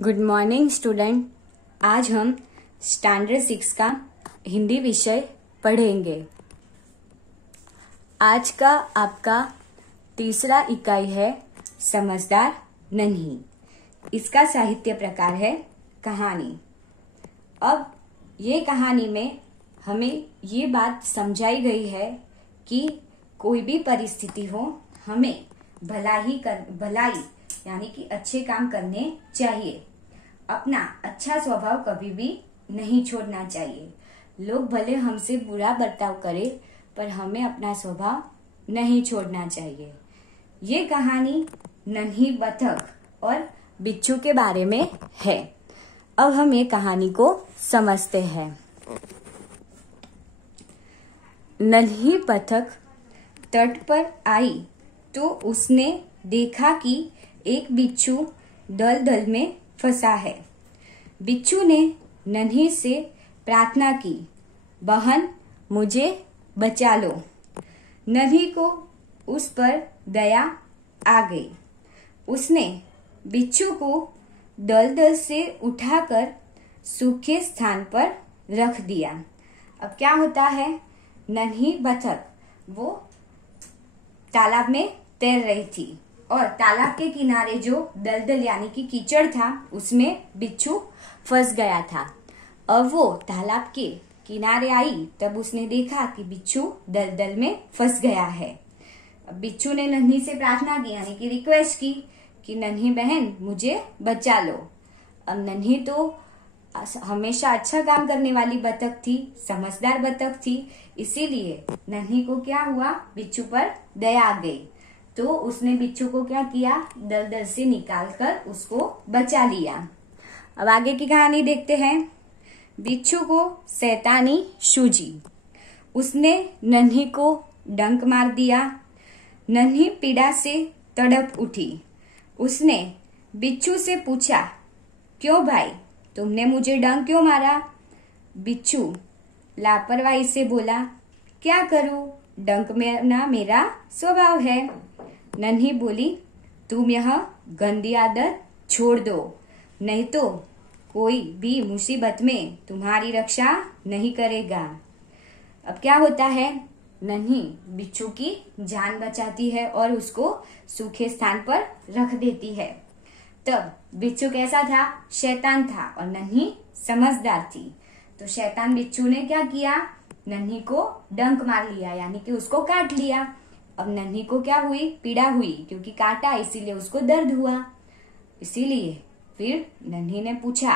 Good morning student. आज हम standard 6 का हिंदी विषय पढ़ेंगे। आज का आपका तीसरा इकाई है समझदार नन्ही। इसका साहित्य प्रकार है कहानी। अब ये कहानी में हमें ये बात समझाई गई है कि कोई भी परिस्थिति हो हमें भलाई यानी कि अच्छे काम करने चाहिए। अपना अच्छा स्वभाव कभी भी नहीं छोड़ना चाहिए। लोग भले हमसे बुरा बर्ताव करें पर हमें अपना स्वभाव नहीं छोड़ना चाहिए। ये कहानी नन्ही बतख और बिच्छू के बारे में है। अब हम ये कहानी को समझते हैं। नन्ही बतख तट पर आई तो उसने देखा कि एक बिच्छू दलदल में फंसा है। बिच्छू ने नन्ही से प्रार्थना की, बहन मुझे बचा लो। नन्ही को उस पर दया आ गई। उसने बिच्छू को दलदल से उठाकर सूखे स्थान पर रख दिया। अब क्या होता है, नन्ही बतख वो तालाब में तैर रही थी और तालाब के किनारे जो दलदल यानी कि कीचड़ था उसमें बिच्छू फंस गया था। अब वो तालाब के किनारे आई तब उसने देखा कि बिच्छू दलदल में फंस गया है। अब बिच्छू ने नन्ही से प्रार्थना की यानी कि रिक्वेस्ट की कि नन्ही बहन मुझे बचा लो। अब नन्ही तो हमेशा अच्छा काम करने वाली बतख थी, समझदार बतख थी, इसीलिए नन्ही को क्या हुआ, बिच्छू पर दया आ गई। तो उसने बिच्छू को क्या किया, दलदल से निकालकर उसको बचा लिया। अब आगे की कहानी देखते हैं। बिच्छू को शैतानी सूझी। उसने नन्ही को डंक मार दिया। नन्ही पीड़ा से तड़प उठी। उसने बिच्छू से पूछा, क्यों भाई तुमने मुझे डंक क्यों मारा? बिच्छू लापरवाही से बोला, क्या करूं, डंक मारना मेरा स्वभाव है। नन्ही बोली, तुम यह गंदी आदत छोड़ दो, नहीं तो कोई भी मुसीबत में तुम्हारी रक्षा नहीं करेगा। अब क्या होता है, नन्ही बिच्छू की जान बचाती है और उसको सूखे स्थान पर रख देती है। तब बिच्छू कैसा था, शैतान था और नन्ही समझदार थी। तो शैतान बिच्छू ने क्या किया, नन्ही को डंक मार लिया यानी कि उसको काट लिया। अब नन्ही को क्या हुई, पीड़ा हुई, क्योंकि काटा इसीलिए उसको दर्द हुआ। इसीलिए फिर नन्ही ने पूछा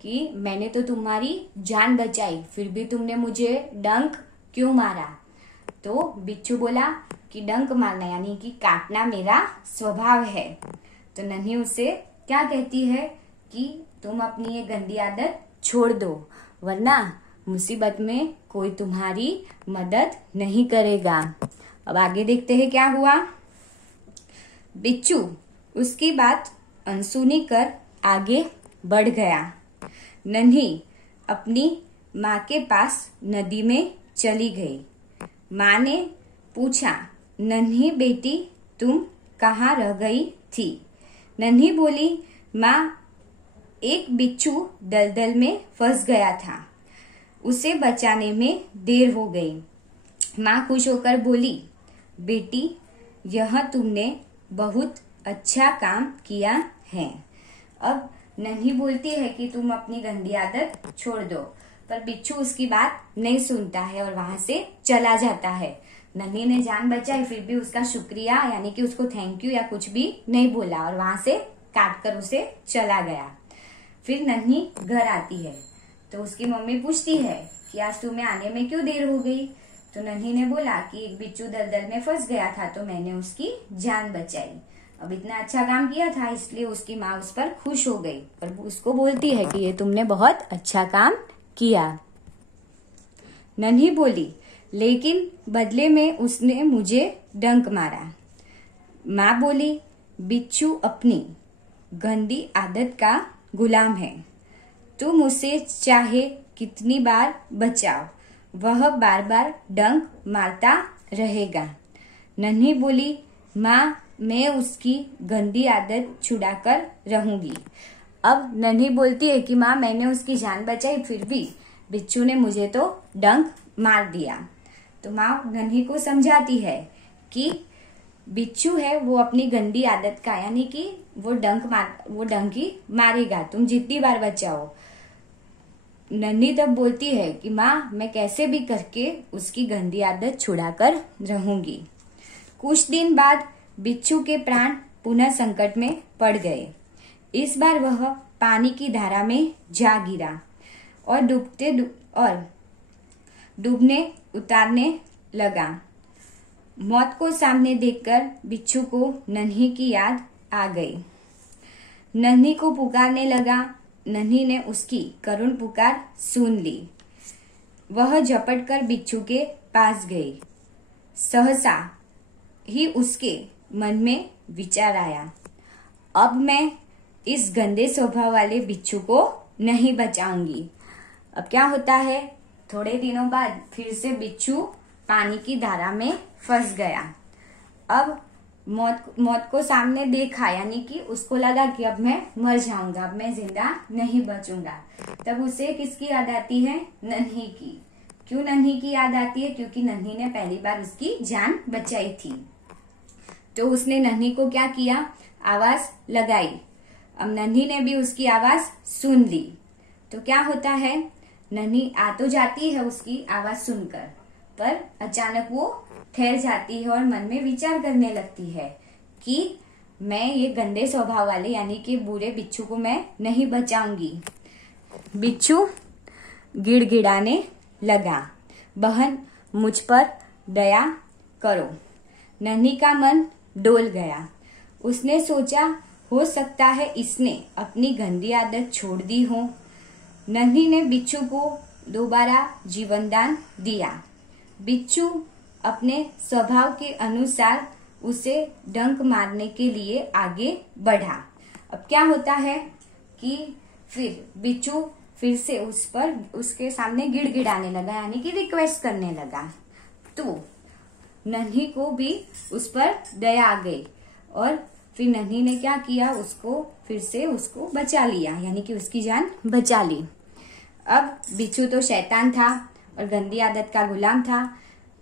कि मैंने तो तुम्हारी जान बचाई फिर भी तुमने मुझे डंक क्यों मारा? तो बिच्छू बोला कि डंक मारना यानी कि काटना मेरा स्वभाव है। तो नन्ही उससे क्या कहती है कि तुम अपनी ये गंदी आदत छोड़ दो, वरना मुसीबत में कोई तुम्हारी मदद नहीं करेगा। अब आगे देखते हैं क्या हुआ। बिच्छू उसकी बात अनसुनी कर आगे बढ़ गया। नन्ही अपनी माँ के पास नदी में चली गई। माँ ने पूछा, नन्ही बेटी तुम कहाँ रह गई थी? नन्ही बोली, माँ एक बिच्छू दलदल में फंस गया था, उसे बचाने में देर हो गई। माँ खुश होकर बोली, बेटी यह तुमने बहुत अच्छा काम किया है। अब नन्ही बोलती है कि तुम अपनी गंदी आदत छोड़ दो, पर बिच्छू उसकी बात नहीं सुनता है और वहां से चला जाता है। नन्ही ने जान बचाई फिर भी उसका शुक्रिया यानी कि उसको थैंक यू या कुछ भी नहीं बोला और वहां से काट कर उसे चला गया। फिर नन्ही घर आती है तो उसकी मम्मी पूछती है कि आज तुम्हें आने में क्यों देर हो गई? तो नन्ही ने बोला कि एक बिच्छू दलदल में फंस गया था तो मैंने उसकी जान बचाई। अब इतना अच्छा काम किया था इसलिए उसकी माँ उस पर खुश हो गई और उसको बोलती है कि ये तुमने बहुत अच्छा काम किया। नन्ही बोली, लेकिन बदले में उसने मुझे डंक मारा। माँ बोली, बिच्छू अपनी गंदी आदत का गुलाम है, तुम उसे चाहे कितनी बार बचाओ वह बार बार डंक मारता रहेगा। नन्ही बोली, माँ मैं उसकी गंदी आदत छुड़ाकर रहूंगी। अब नन्ही बोलती है कि माँ मैंने उसकी जान बचाई, फिर भी बिच्छू ने मुझे तो डंक मार दिया। तो माँ नन्ही को समझाती है कि बिच्छू है वो अपनी गंदी आदत का, यानी कि वो डंक ही मारेगा, तुम जितनी बार बचाओ। नन्ही तब बोलती है कि माँ मैं कैसे भी करके उसकी गंदी आदत छुड़ाकर रहूंगी। कुछ दिन बाद बिच्छू के प्राण पुनः संकट में पड़ गए। इस बार वह पानी की धारा में जा गिरा और डूबने उतारने लगा। मौत को सामने देखकर बिच्छू को नन्ही की याद आ गई। नन्ही को पुकारने लगा। नन्ही ने उसकी करुण पुकार सुन ली। वह झपट कर बिच्छू के पास गई। सहसा ही उसके मन में विचार आया, अब मैं इस गंदे स्वभाव वाले बिच्छू को नहीं बचाऊंगी। अब क्या होता है, थोड़े दिनों बाद फिर से बिच्छू पानी की धारा में फंस गया। अब मौत को सामने देखा, यानी कि उसको लगा कि अब मैं मर जाऊंगा, अब मैं जिंदा नहीं बचूंगा। तब उसे किसकी याद आती है, नन्ही की। क्यों नन्ही की याद आती है, क्योंकि नन्ही ने पहली बार उसकी जान बचाई थी। तो उसने नन्ही को क्या किया, आवाज लगाई। अब नन्ही ने भी उसकी आवाज सुन ली। तो क्या होता है, नन्ही आ तो जाती है उसकी आवाज सुनकर, पर अचानक वो ठहर जाती है और मन में विचार करने लगती है कि मैं ये गंदे स्वभाव वाले यानी कि बुरे बिच्छू को मैं नहीं बचाऊंगी। बिच्छू गिड़गिड़ाने लगा, बहन मुझ पर दया करो। नन्ही का मन डोल गया। उसने सोचा हो सकता है इसने अपनी गंदी आदत छोड़ दी हो। नन्ही ने बिच्छू को दोबारा जीवन दान दिया। बिच्छू अपने स्वभाव के अनुसार उसे डंक मारने के लिए आगे बढ़ा। अब क्या होता है कि फिर बिच्छू फिर से उसके सामने गिड़गिड़ाने लगा, यानी कि रिक्वेस्ट करने लगा। तो नन्ही को भी उस पर दया आ गई और फिर नन्ही ने क्या किया, उसको बचा लिया, यानी कि उसकी जान बचा ली। अब बिच्छू तो शैतान था और गंदी आदत का गुलाम था,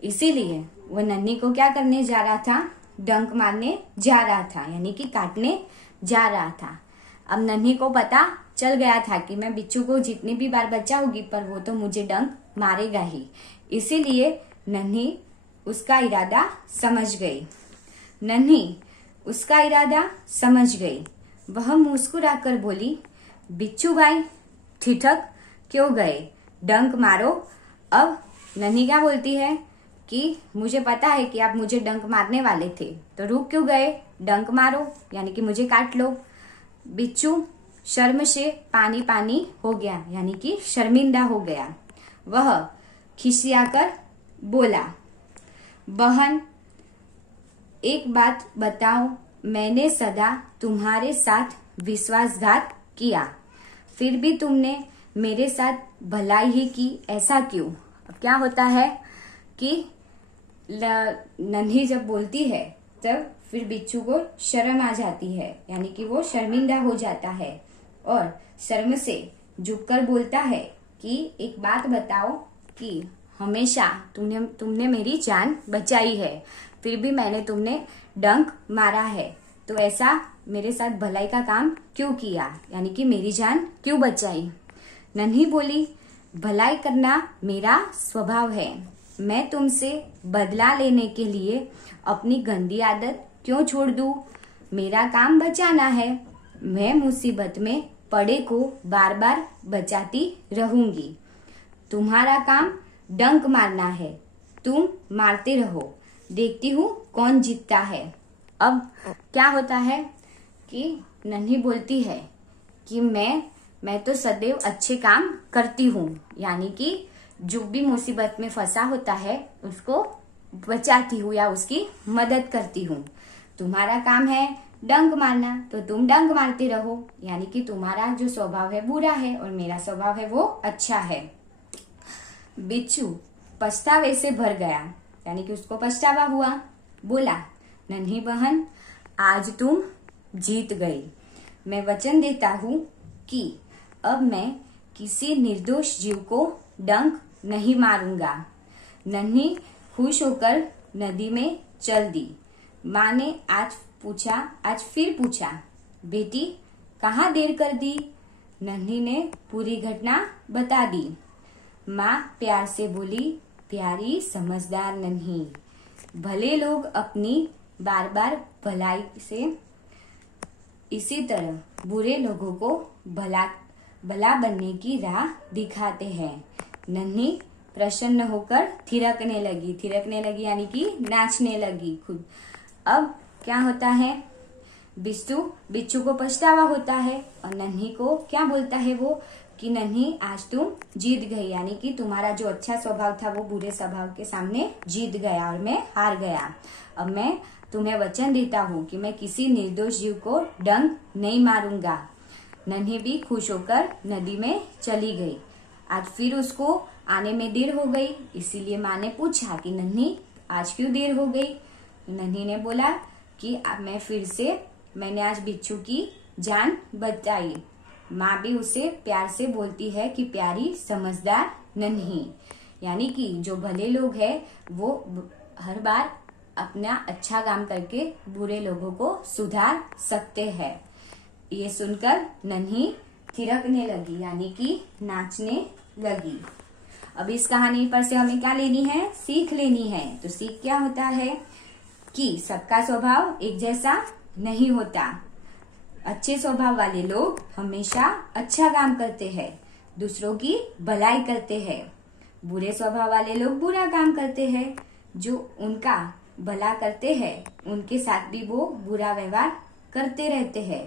इसीलिए वो नन्ही को क्या करने जा रहा था, डंक मारने जा रहा था, यानी कि काटने जा रहा था। अब नन्ही को पता चल गया था कि मैं बिच्छू को जितनी भी बार बचाऊंगी पर वो तो मुझे डंक मारेगा ही, इसीलिए नन्ही उसका इरादा समझ गई। नन्ही उसका इरादा समझ गई। वह मुस्कुराकर बोली, बिच्छू भाई ठिठक क्यों गए, डंक मारो। अब नन्ही क्या बोलती है कि मुझे पता है कि आप मुझे डंक मारने वाले थे, तो रुक क्यों गए, डंक मारो, यानी कि मुझे काट लो। बिच्छू शर्म से पानी पानी हो गया, यानी कि शर्मिंदा हो गया। वह खिसियाकर बोला, बहन एक बात बताओ, मैंने सदा तुम्हारे साथ विश्वासघात किया, फिर भी तुमने मेरे साथ भलाई ही की, ऐसा क्यों। अब क्या होता है कि नन्ही जब बोलती है तब फिर बिच्छू को शर्म आ जाती है, यानी कि वो शर्मिंदा हो जाता है और शर्म से झुककर बोलता है कि एक बात बताओ कि हमेशा तुमने मेरी जान बचाई है, फिर भी मैंने तुमने डंक मारा है, तो ऐसा मेरे साथ भलाई का काम क्यों किया, यानी कि मेरी जान क्यों बचाई। नन्ही बोली, भलाई करना मेरा स्वभाव है, मैं तुमसे बदला लेने के लिए अपनी गंदी आदत क्यों छोड़ दूं, मेरा काम बचाना है, मैं मुसीबत में पड़े को बार बार बचाती रहूंगी, तुम्हारा काम डंक मारना है, तुम मारते रहो, देखती हूँ कौन जीतता है। अब क्या होता है कि नन्ही बोलती है कि मैं तो सदैव अच्छे काम करती हूँ, यानी कि जो भी मुसीबत में फंसा होता है उसको बचाती हूँ या उसकी मदद करती हूँ। तुम्हारा काम है डंक मारना, तो तुम डंक मारते रहो, यानी कि तुम्हारा जो स्वभाव है बुरा है और मेरा स्वभाव है वो अच्छा है। बिच्छू पछतावे से भर गया, यानी कि उसको पछतावा हुआ। बोला, नन्ही बहन आज तुम जीत गई, मैं वचन देता हूँ कि अब मैं किसी निर्दोष जीव को डंक नहीं मारूंगा। नन्ही खुश होकर नदी में चल दी। माँ ने आज फिर पूछा, बेटी कहाँ देर कर दी? नन्ही ने पूरी घटना बता दी। माँ प्यार से बोली, प्यारी समझदार नन्ही, भले लोग अपनी बार बार भलाई से इसी तरह बुरे लोगों को भला बनने की राह दिखाते हैं। नन्ही प्रसन्न होकर थिरकने लगी यानी कि नाचने लगी खुद। अब क्या होता है, बिच्छू को पछतावा होता है और नन्ही को क्या बोलता है वो कि नन्ही आज तुम जीत गई, यानी कि तुम्हारा जो अच्छा स्वभाव था वो बुरे स्वभाव के सामने जीत गया और मैं हार गया। अब मैं तुम्हें वचन देता हूँ कि मैं किसी निर्दोष जीव को डंक नहीं मारूंगा। नन्ही भी खुश होकर नदी में चली गई। आज फिर उसको आने में देर हो गई, इसीलिए माँ ने पूछा कि नन्ही आज क्यों देर हो गई? नन्ही ने बोला कि मैंने आज बिच्छू की जान बचाई। माँ भी उसे प्यार से बोलती है कि प्यारी समझदार नन्ही, यानी कि जो भले लोग हैं वो हर बार अपना अच्छा काम करके बुरे लोगों को सुधार सकते हैं। ये सुनकर नन्ही थिरकने लगी यानी कि नाचने लगी। अब इस कहानी पर से हमें क्या लेनी है? सीख लेनी है। तो सीख क्या होता है कि सबका स्वभाव एक जैसा नहीं होता। अच्छे स्वभाव वाले लोग हमेशा अच्छा काम करते हैं, दूसरों की भलाई करते हैं। बुरे स्वभाव वाले लोग बुरा काम करते हैं, जो उनका भला करते हैं उनके साथ भी वो बुरा व्यवहार करते रहते हैं।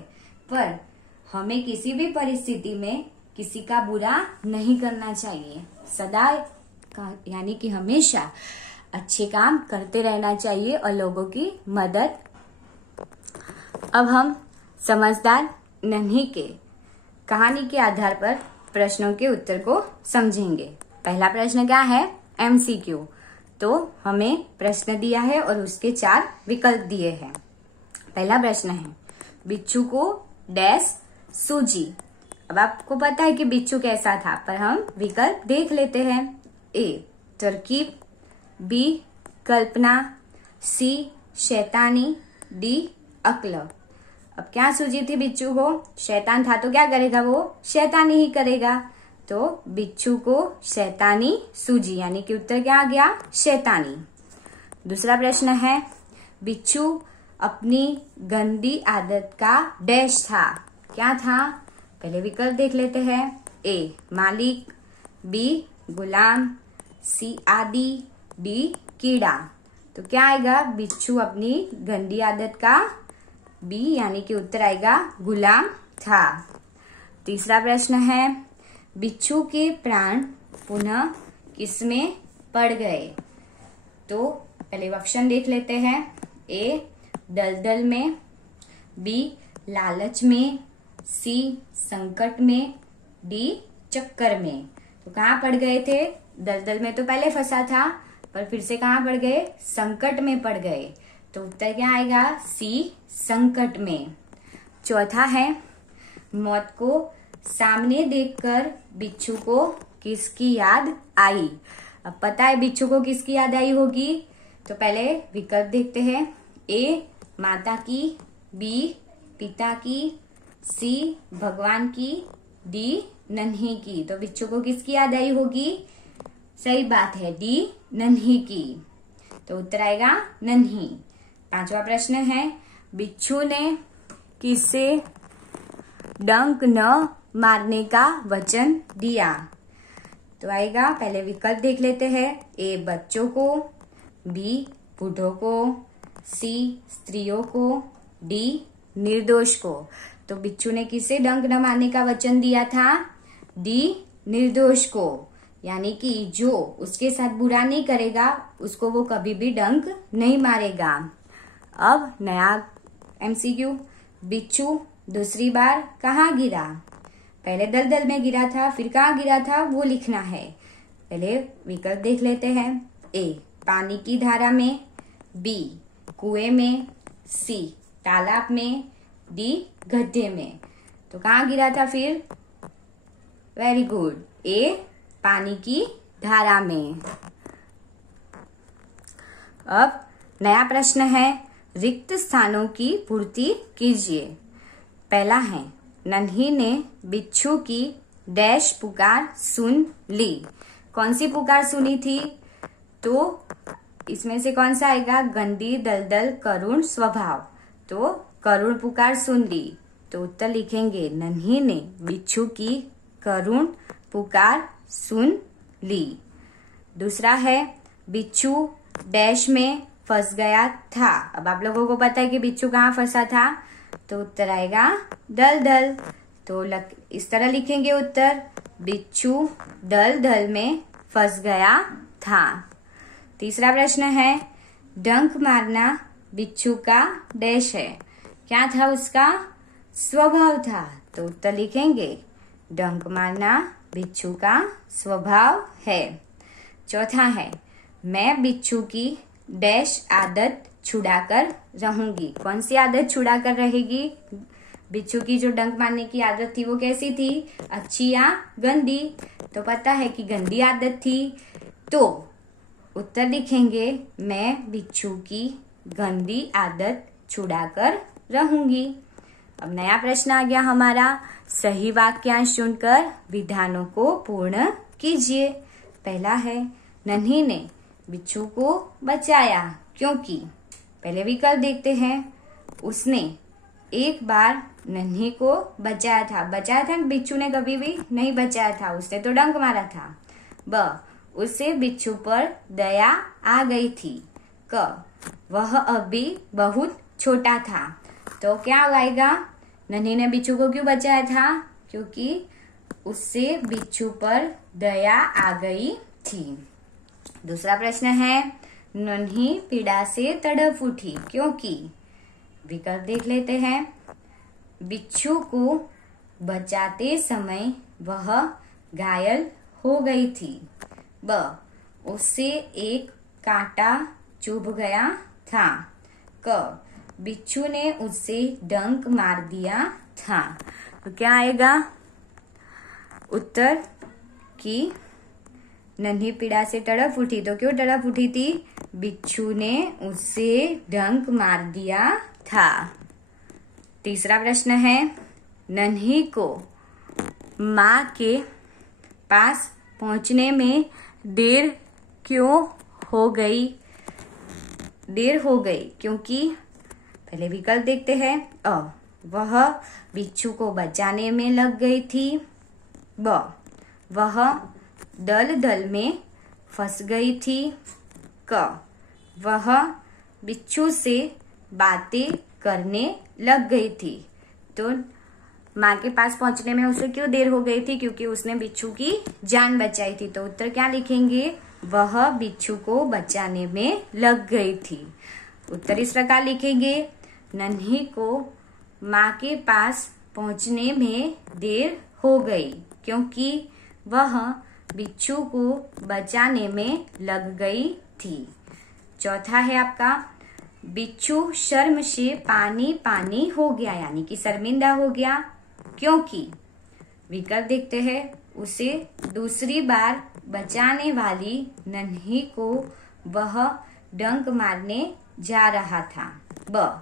पर हमें किसी भी परिस्थिति में किसी का बुरा नहीं करना चाहिए। सदा यानी कि हमेशा अच्छे काम करते रहना चाहिए और लोगों की मदद। अब हम समझदार नन्ही के कहानी के आधार पर प्रश्नों के उत्तर को समझेंगे। पहला प्रश्न क्या है? MCQ। तो हमें प्रश्न दिया है और उसके 4 विकल्प दिए हैं। पहला प्रश्न है, बिच्छू को डैश सूझी। अब आपको पता है कि बिच्छू कैसा था, पर हम विकल्प देख लेते हैं। A तरकीब, B कल्पना, C शैतानी, D अक्ल। अब क्या सूझी थी बिच्छू को? शैतान था तो क्या करेगा? वो शैतानी ही करेगा। तो बिच्छू को शैतानी सूझी, यानी कि उत्तर क्या आ गया? शैतानी। दूसरा प्रश्न है, बिच्छू अपनी गंदी आदत का डैश था। क्या था? पहले विकल्प देख लेते हैं। A मालिक, B गुलाम, C आदि, D कीड़ा। तो क्या आएगा? बिच्छू अपनी गंदी आदत का B यानी कि उत्तर आएगा गुलाम था। तीसरा प्रश्न है, बिच्छू के प्राण पुनः किसमें पड़ गए? तो पहले ऑप्शन देख लेते हैं। A दलदल में, B लालच में, C संकट में, D चक्कर में। तो कहाँ पड़ गए थे? दलदल में तो पहले फंसा था, पर फिर से कहाँ पड़ गए? संकट में पड़ गए। तो उत्तर क्या आएगा? C संकट में। चौथा है, मौत को सामने देखकर बिच्छू को किसकी याद आई? अब पता है बिच्छू को किसकी याद आई होगी, तो पहले विकल्प देखते हैं। A माता की, B पिता की, C भगवान की, D नन्ही की। तो बिच्छू को किसकी याद आई होगी? सही बात है, D नन्ही की। तो उत्तर आएगा नन्ही। पांचवा प्रश्न है, बिच्छू ने किसे डंक न मारने का वचन दिया? तो आएगा, पहले विकल्प देख लेते हैं। A बच्चों को, B बूढ़ों को, C स्त्रियों को, D निर्दोष को। तो बिच्छू ने किसे डंक न मारने का वचन दिया था? D निर्दोष को, यानी कि जो उसके साथ बुरा नहीं करेगा उसको वो कभी भी डंक नहीं मारेगा। अब नया MCQ, बिच्छू दूसरी बार कहाँ गिरा? पहले दलदल में गिरा था, फिर कहाँ गिरा था वो लिखना है। पहले विकल्प देख लेते हैं। A पानी की धारा में, B कुएं में, C तालाब में, D गड्ढे में। तो कहाँ गिरा था फिर? वेरी गुड, ए पानी की धारा में। अब नया प्रश्न है, रिक्त स्थानों की पूर्ति कीजिए। पहला है, नन्ही ने बिच्छू की डैश पुकार सुन ली। कौन सी पुकार सुनी थी? तो इसमें से कौन सा आएगा? गंदी दलदल करुण स्वभाव। तो करुण पुकार सुन ली, तो उत्तर लिखेंगे नन्ही ने बिच्छू की करुण पुकार सुन ली। दूसरा है, बिच्छू डैश में फंस गया था। अब आप लोगों को पता है कि बिच्छू कहाँ फंसा था, तो उत्तर आएगा दलदल। तो इस तरह लिखेंगे उत्तर, बिच्छू दलदल में फंस गया था। तीसरा प्रश्न है, डंक मारना बिच्छू का डैश है। क्या था उसका? स्वभाव था। तो उत्तर लिखेंगे डंक मारना बिच्छू का स्वभाव है। चौथा है, मैं बिच्छू की डैश आदत छुड़ाकर रहूंगी। कौन सी आदत छुड़ाकर रहेगी? बिच्छू की जो डंक मारने की आदत थी वो कैसी थी? अच्छी या गंदी? तो पता है कि गंदी आदत थी। तो उत्तर लिखेंगे मैं बिच्छू की गंदी आदत छुड़ाकर रहूंगी। अब नया प्रश्न आ गया हमारा, सही वाक्यांश चुनकर विधानों को पूर्ण कीजिए। पहला है, नन्ही ने बिच्छू को बचाया क्योंकि, पहले विकल्प देखते हैं, उसने एक बार नन्ही को बचाया था बिच्छू ने कभी भी नहीं बचाया था, उसने तो डंक मारा था। ब, उसे बिच्छू पर दया आ गई थी। क, वह अभी बहुत छोटा था। तो क्या आएगा? नन्ही ने बिच्छू को क्यों बचाया था? क्योंकि उससे बिच्छू पर दया आ गई थी। दूसरा प्रश्न है, नन्ही पीड़ा से तड़प उठी क्योंकि, विकल्प देख लेते हैं, बिच्छू को बचाते समय वह घायल हो गई थी। ब, उससे एक कांटा चुभ गया था। क, बिच्छू ने उससे डंक मार दिया था। तो क्या आएगा उत्तर? कि नन्ही पीड़ा से तड़प उठी। तो क्यों तड़प उठी थी? बिच्छू ने उससे डंक मार दिया था। तीसरा प्रश्न है, नन्ही को माँ के पास पहुंचने में देर हो गई क्योंकि, पहले विकल्प देखते हैं, वह बिच्छू को बचाने में लग गई थी। ब, वह दलदल में फंस गई थी। क, वह बिच्छू से बातें करने लग गई थी। तो माँ के पास पहुंचने में उसे क्यों देर हो गई थी? क्योंकि उसने बिच्छू की जान बचाई थी। तो उत्तर क्या लिखेंगे? वह बिच्छू को बचाने में लग गई थी। उत्तर इस प्रकार लिखेंगे, नन्ही को माँ के पास पहुंचने में देर हो गई क्योंकि वह बिच्छू को बचाने में लग गई थी। चौथा है आपका, बिच्छू शर्म से पानी पानी हो गया, यानी कि शर्मिंदा हो गया क्योंकि, विकल्प देखते हैं, उसे दूसरी बार बचाने वाली नन्ही को वह डंक मारने जा रहा था। ब,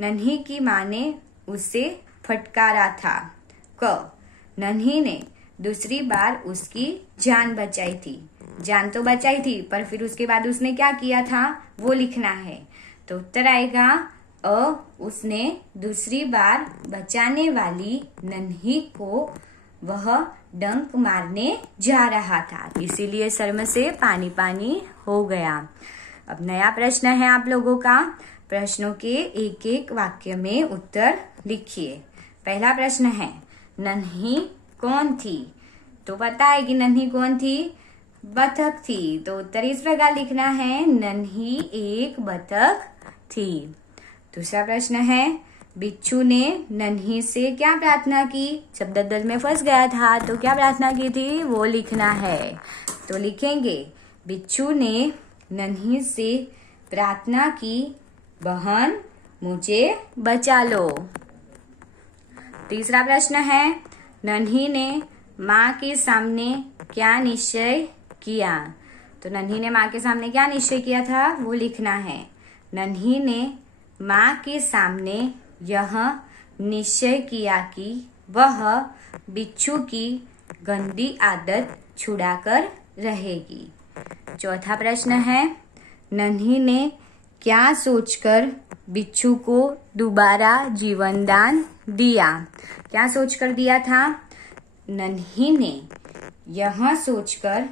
नन्ही की माँ ने उसे फटकारा था। क, नन्ही ने दूसरी बार उसकी जान बचाई थी। जान तो बचाई थी, पर फिर उसके बाद उसने क्या किया था वो लिखना है। तो उत्तर आएगा उसने दूसरी बार बचाने वाली नन्ही को वह डंक मारने जा रहा था, इसीलिए शर्म से पानी पानी हो गया। अब नया प्रश्न है आप लोगों का, प्रश्नों के एक एक वाक्य में उत्तर लिखिए। पहला प्रश्न है, नन्ही कौन थी? तो पता है कि नन्ही कौन थी? बतख थी। तो उत्तर इस प्रकार लिखना है, नन्ही एक बतख थी। दूसरा प्रश्न है, बिच्छू ने नन्ही से क्या प्रार्थना की? जब दलदल में फंस गया था तो क्या प्रार्थना की थी वो लिखना है। तो लिखेंगे, बिच्छू ने नन्ही से प्रार्थना की, बहन मुझे बचा लो। तीसरा प्रश्न है, नन्ही ने माँ के सामने क्या निश्चय किया। तो नन्ही ने माँ के सामने क्या निश्चय किया था वो लिखना है। नन्ही ने माँ के सामने यह निश्चय किया कि वह बिच्छू की गंदी आदत छुड़ाकर रहेगी। चौथा प्रश्न है, नन्ही ने क्या सोचकर बिच्छू को दोबारा जीवन दान दिया। क्या सोचकर दिया था। नन्ही ने यह सोचकर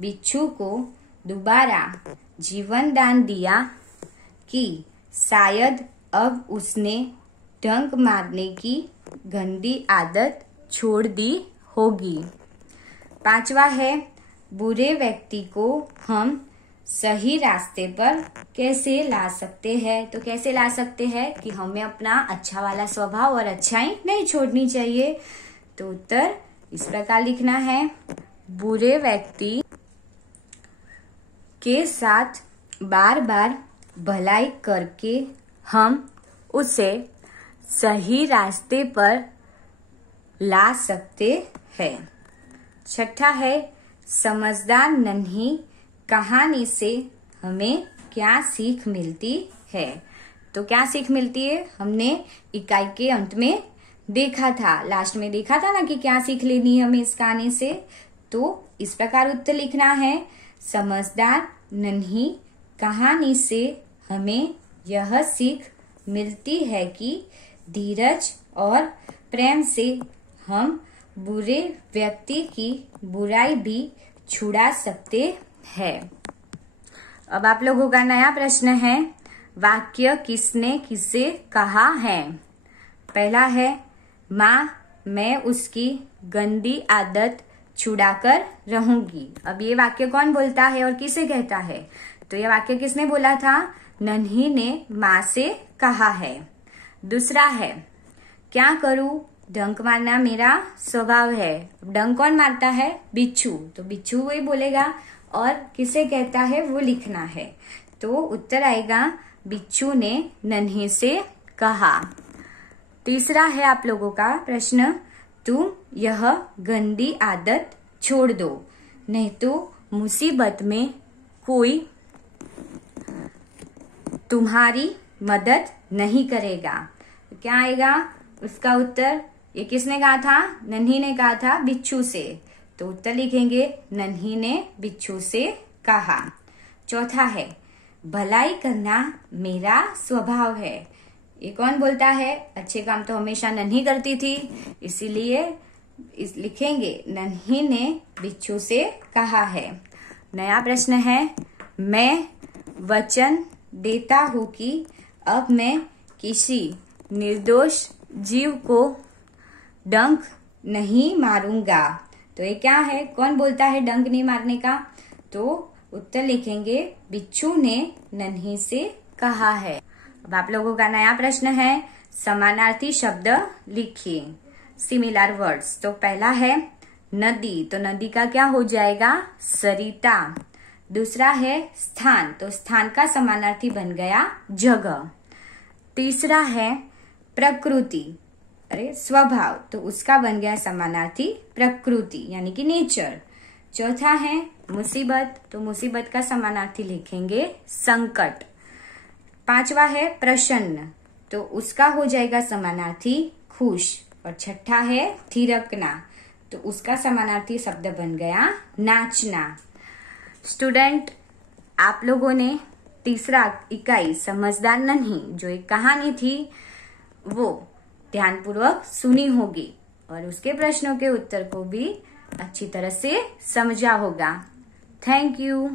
बिच्छू को दोबारा जीवन दान दिया कि शायद अब उसने डंक मारने की गंदी आदत छोड़ दी होगी। पांचवा है, बुरे व्यक्ति को हम सही रास्ते पर कैसे ला सकते हैं। तो कैसे ला सकते हैं कि हमें अपना अच्छा वाला स्वभाव और अच्छाई नहीं छोड़नी चाहिए। तो उत्तर इस प्रकार लिखना है, बुरे व्यक्ति के साथ बार बार भलाई करके हम उसे सही रास्ते पर ला सकते हैं। छठा है, समझदार नन्ही कहानी से हमें क्या सीख मिलती है। तो क्या सीख मिलती है, हमने इकाई के अंत में देखा था, लास्ट में देखा था ना कि क्या सीख लेनी है हमें इस कहानी से। तो इस प्रकार उत्तर लिखना है, समझदार नन्ही कहानी से हमें यह सीख मिलती है कि धीरज और प्रेम से हम बुरे व्यक्ति की बुराई भी छुड़ा सकते हैं। अब आप लोगों का नया प्रश्न है, वाक्य किसने किसे कहा है। पहला है, माँ मैं उसकी गंदी आदत छुड़ाकर रहूंगी। अब ये वाक्य कौन बोलता है और किसे कहता है। तो ये वाक्य किसने बोला था, नन्ही ने माँ से कहा है। दूसरा है, क्या करूं डंक मारना मेरा स्वभाव है। डंक कौन मारता है, बिच्छू। तो बिच्छू वही बोलेगा और किसे कहता है वो लिखना है। तो उत्तर आएगा, बिच्छू ने नन्ही से कहा। तीसरा है आप लोगों का प्रश्न, तुम यह गंदी आदत छोड़ दो नहीं तो मुसीबत में कोई तुम्हारी मदद नहीं करेगा। क्या आएगा उसका उत्तर, ये किसने कहा था, नन्ही ने कहा था बिच्छू से। तो उत्तर लिखेंगे, नन्ही ने बिच्छू से कहा। चौथा है, भलाई करना मेरा स्वभाव है। ये कौन बोलता है, अच्छे काम तो हमेशा नन्ही करती थी, इसीलिए लिखेंगे नन्ही ने बिच्छू से कहा है। नया प्रश्न है, मैं वचन देता हूं कि अब मैं किसी निर्दोष जीव को डंक नहीं मारूंगा। तो ये क्या है, कौन बोलता है डंक नहीं मारने का। तो उत्तर लिखेंगे, बिच्छू ने नन्ही से कहा है। अब आप लोगों का नया प्रश्न है, समानार्थी शब्द लिखिए, सिमिलर वर्ड्स। तो पहला है नदी, तो नदी का क्या हो जाएगा, सरिता। दूसरा है स्थान, तो स्थान का समानार्थी बन गया जगह। तीसरा है प्रकृति, अरे स्वभाव, तो उसका बन गया समानार्थी प्रकृति यानी कि नेचर। चौथा है मुसीबत, तो मुसीबत का समानार्थी लिखेंगे संकट। पांचवा है प्रसन्न, तो उसका हो जाएगा समानार्थी खुश। और छठा है थिरकना, तो उसका समानार्थी शब्द बन गया नाचना। स्टूडेंट, आप लोगों ने तीसरा इकाई समझदार नन्ही जो एक कहानी थी वो ध्यानपूर्वक सुनी होगी और उसके प्रश्नों के उत्तर को भी अच्छी तरह से समझा होगा। Thank you.